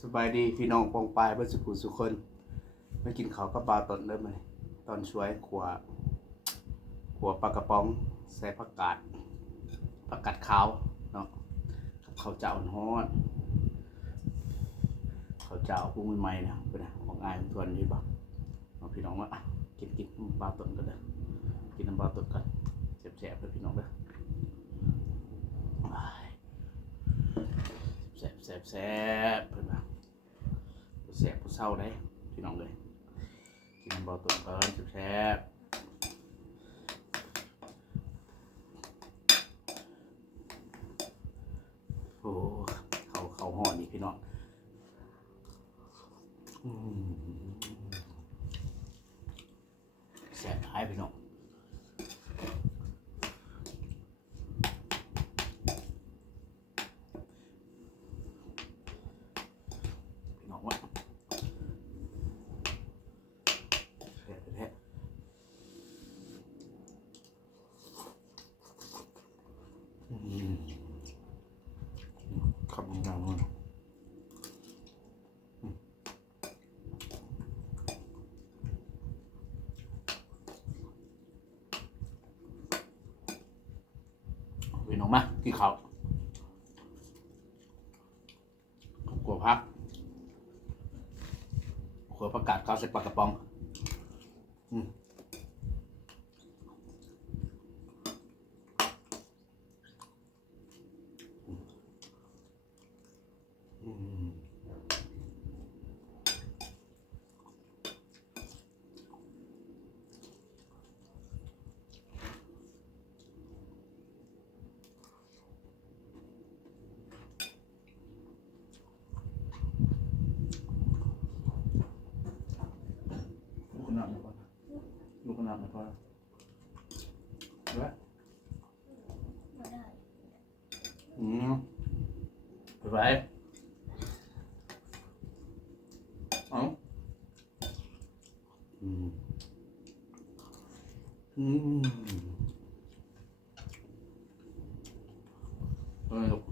สบายดีพี่น้องปองปายเพื่อนสุขุสุคนไม่กินข้าวกับปลาตอนเริ่มเลยตอนช่วยขัวปลากระป๋องใส่ผักกาดขาวเนาะกับข้าวเจ้าฮ้อนข้าวเจ้าปรุงใหม่ๆนะเป็นของอายของทวนนี่บ่เอาพี่น้องว่ากินปลาตนกันเด้อกินน้ำปลาตนกันแซ่บๆเลยพี่น้องเด้อแซ่บเพิ่นว่าแซ่บผู้เศร้าได้พี่น้องเลยกินน้ำปลาตนกันแซ่บโอ้เขาห่อนี่พี่น้องแซ่บหลายพี่น้องว่าแซ่บแท้คำยาวมันพี่น้องมากินข้าวกลัวพักขัวผักกาดขาวใส่ปลากระป๋องลูกขนาดไหนก่อนลูกขนาดไหนก่อนแล้วไปเอาลูก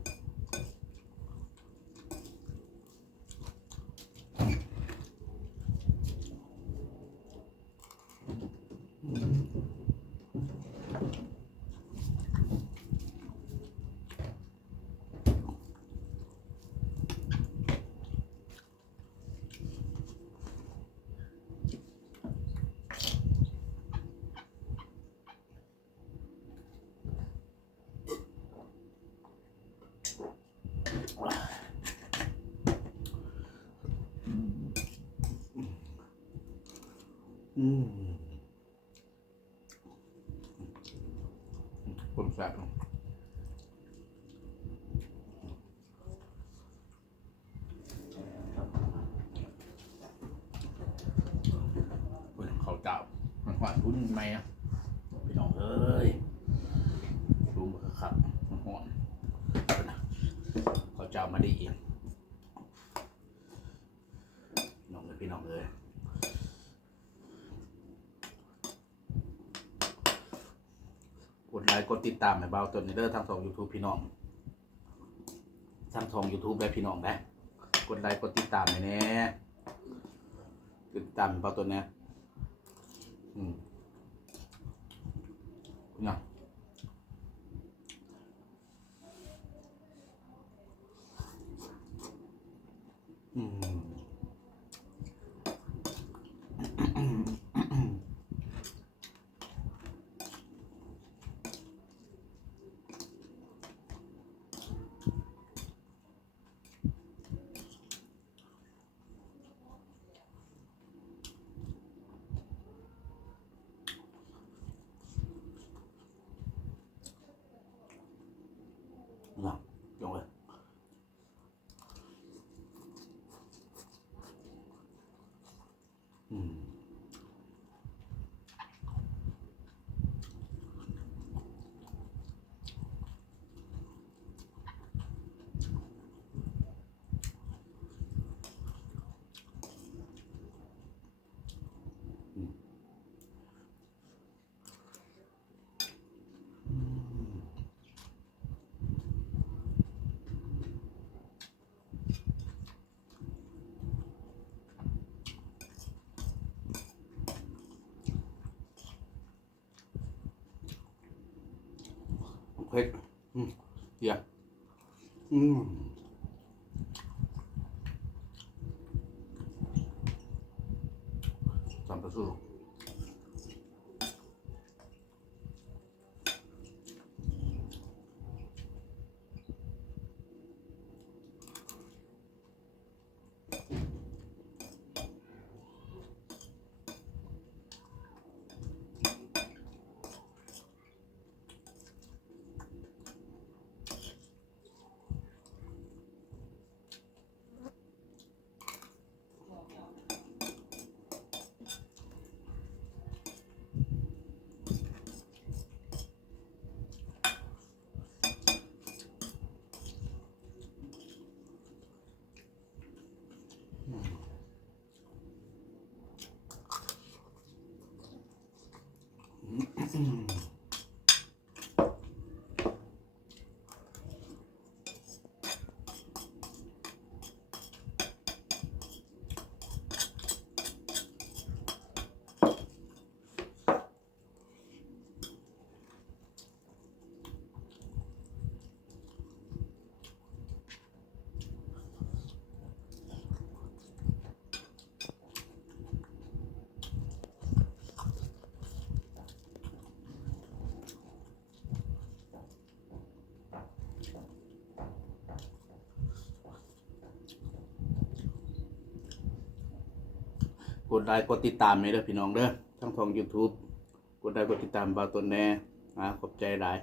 คนแซ่บเขาเจ้ามันหวานรุ่นใหม่พี่น้องเอ้ยดูมือขับมันหอนเขาเจ้ามาดีพี่น้องเลยกดไลค์กดติดตามให้เบาตัวนี้เด้อทางช่อง YouTube พี่น้องทางช่อง YouTube ได้พี่น้องได้กดไลค์กดติดตามให้แน่ติดตามเบาตัวนี้เนาะเนาะจงเลย เฮียจำประสูกดไลค์กดติดตามให้เด้อพี่น้องเด้อทั้งทาง YouTube กดไลค์กดติดตามบ่าวต้นแน่ขอบใจหลาย